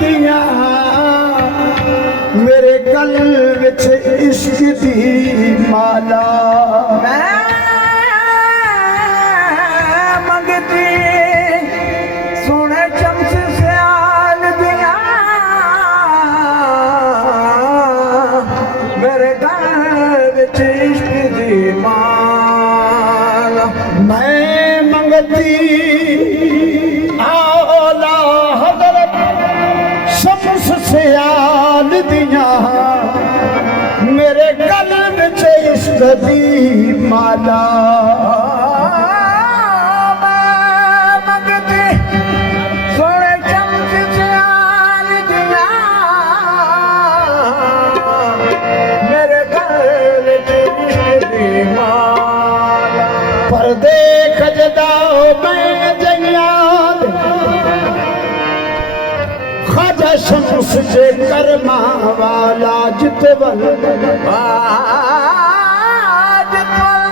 दिया मेरे गल विच इश्क दी माला मैं मंगती सोने चमच सियाल दिया मेरे गल विच इश्क दी माला मैं मंगती आला हज़रत शम्स सियाल दिया मेरे गल विच इश्क दी माला पर देख जदाओ मैं जयाद ख्वाजा शम्स जे करमा वाला जितवल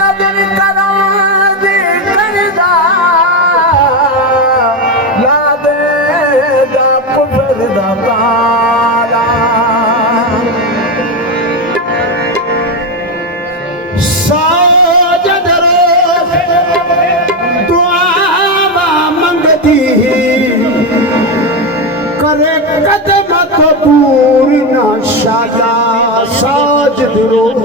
नदीर करम दी करदा याद दा कुफर दा ताला साजद रोज़ दुआ मंगती करे कदम तो दूर ना शादा साजद रोज़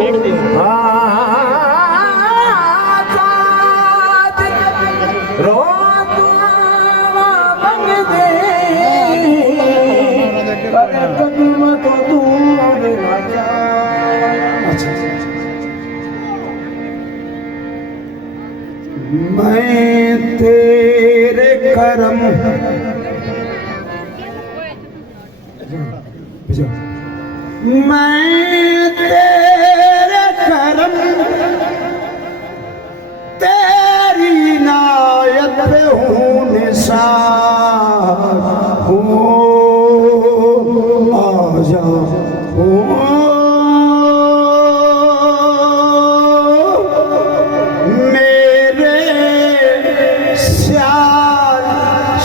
मैं तेरे करम मैं तेरे करम तेरी नायत पे हूँ निसार हूँ आजा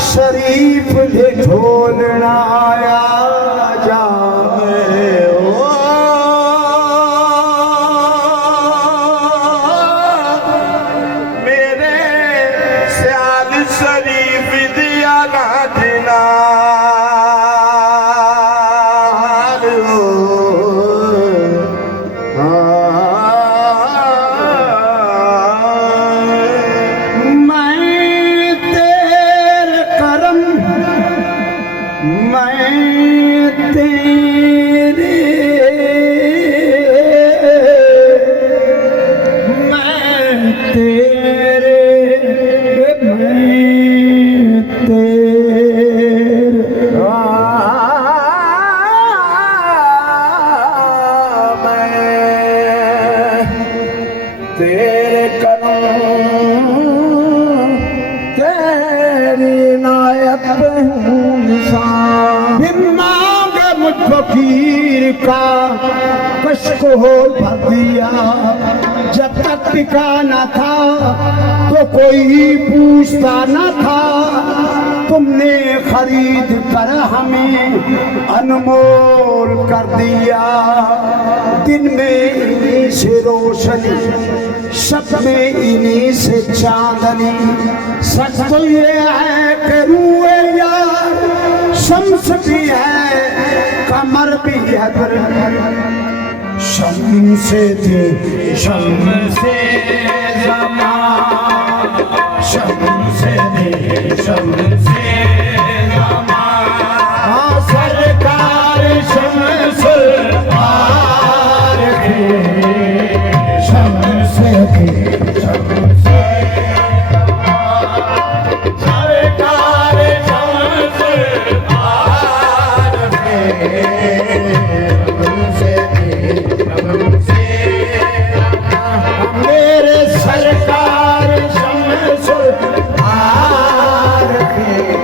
शरीफ ले ढोलना आया जाए ओ मेरे स्याल शरीफ दिया ना दिना तेरे करम तेरी नायत पे हूँ निशान मांग मुझ फकीर का कश्क हो भर दिया जब तक ठिकाना था तो कोई पूछता न था तुमने खरीद कर हमें अनमोल कर दिया दिन में इन्हीं से रोशनी शब में इन्हीं से चांदनी सच तो ये है कि रूए यार शम्स भी है कमर भी है शम्स थी शम्स ज़मान शम्स थी शम्स ज़मान सरकार शम्स आर थी शम्स थी शम्स सरकार शम्स आर थी मेरे सरकार शम्स आर थी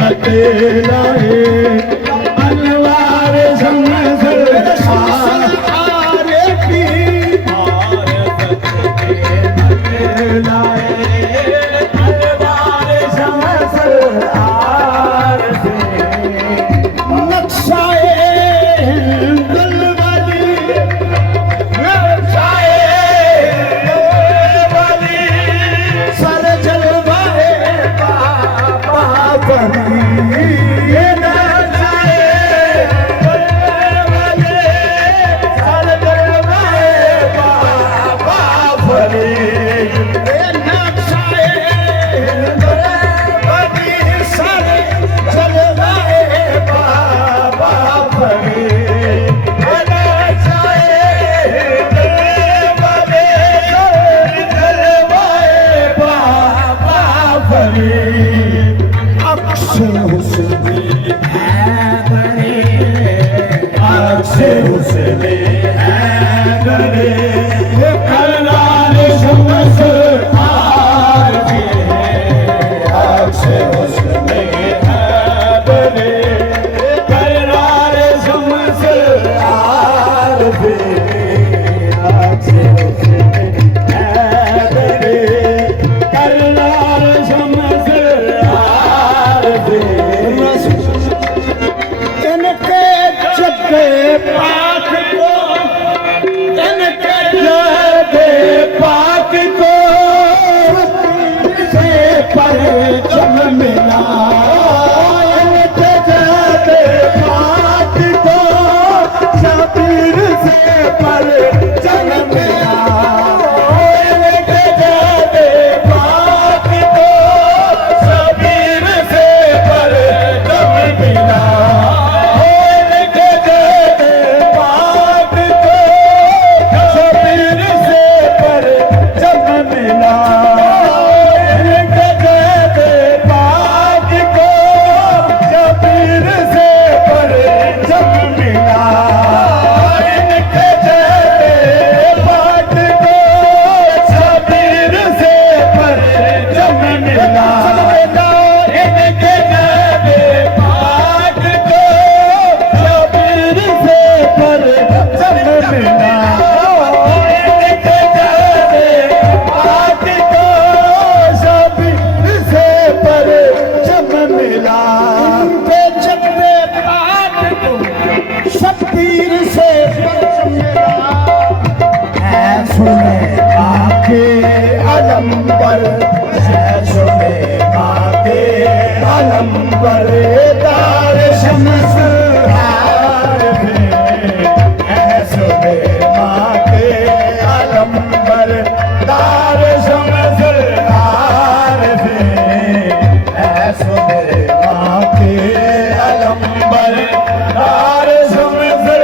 मत लाए अनवार समसर आरे की लाए अनवार समसर आर नक्शाए हिंदुल वाली नक्शाए वाली सर जलवाए बाबा बनी ये नक्शाए वाले सर जलवाए बाबा बनी ये नक्शाए वाली सर जलवाए बाबा बनी अक्षय हुस्न अक्षय हुस्न करे करनार शमस आर अक्षय हुस्न करे करनार शमस आर अक्षय हुस्न करे करनार शमस इनके जगे पाक को इनके जगे पाक को से पर जम मिला इनके जगे पाक को शबीर से पर जम मिला इनके जगे पाक को शबीर से पर जम मिला शबीर से सुने आके अलम पर सुने आके अलम पर दार शमस सुने आके अलम पर दार शमस सुने आके अलम पर दार शमस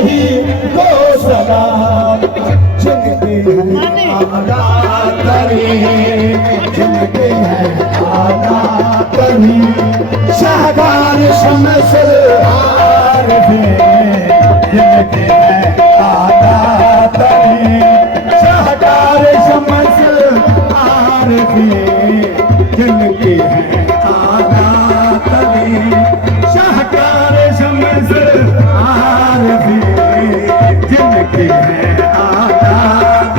वही को सलाम जिनके हैं आला तरी जिनके हैं आला तरी शाहकार शमस आरफे जिनके हैं आला तरी शाहकार शमस आरफे जिनके हैं आला तरी शाहकार शमस आरफे जिनके हैं आला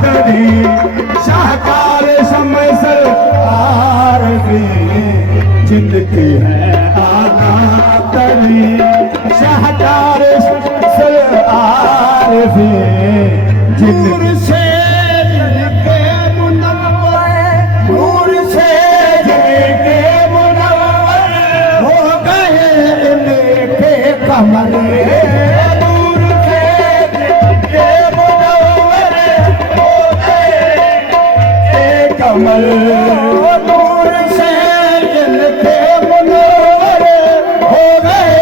तरी शाहकार शमस आरफे जिनके हैं आला तरी शाहकार शमस आरफे जिनके से जिनके मुनव्वर नूर से जिनके मुनव्वर हो गए इनके कमर नूर से जिनके मुनव्वर हो गए कमर नूर से जिनके मुनव्वर हो गए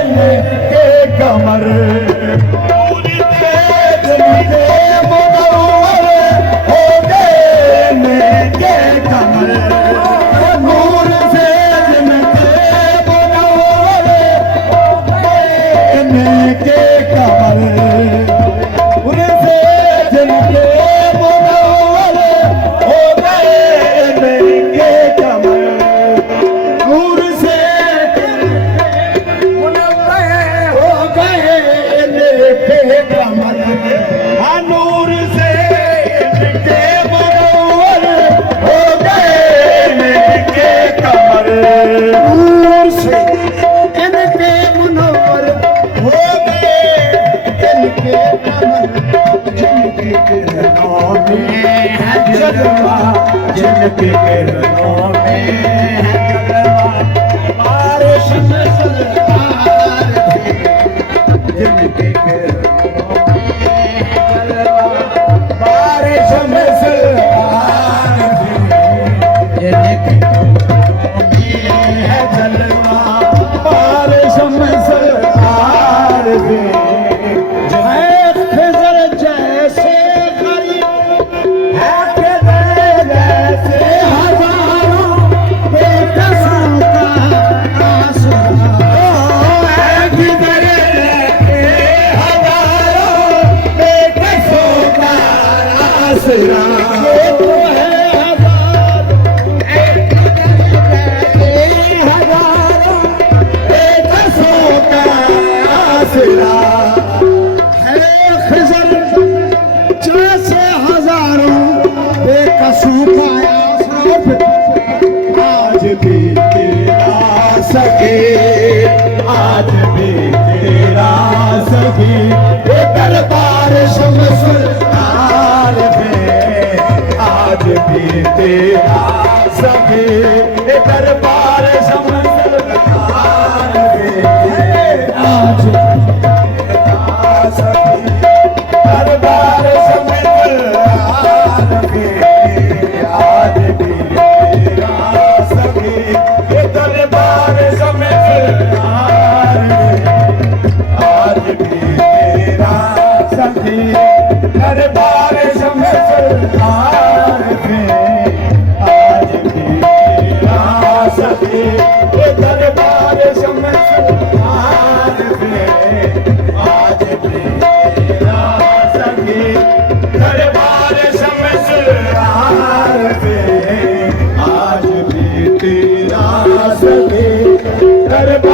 इनके कमर जिनके किरणों में है जलवा बारिश में सलवार जिनके किरणों में है जलवा बारिश में सलवार जिनके किरणों में है जलवा बारिश में सलवार जैसे आज भी तेरा सखी दरबार शमस आरफे आज भी तेरा सखी दरबार शमस आरफे आज तेरा सखी दरबार शमस आरफे आज भी तेरा सखी दरबार शमस आज भी तेरा सखी दरबार शमस आरफे आज भी तेरा सखी दरबार शमस आरफे आज भी तेरा सखी दरबार शमस आरफे आज भी तेरा सखी दरबार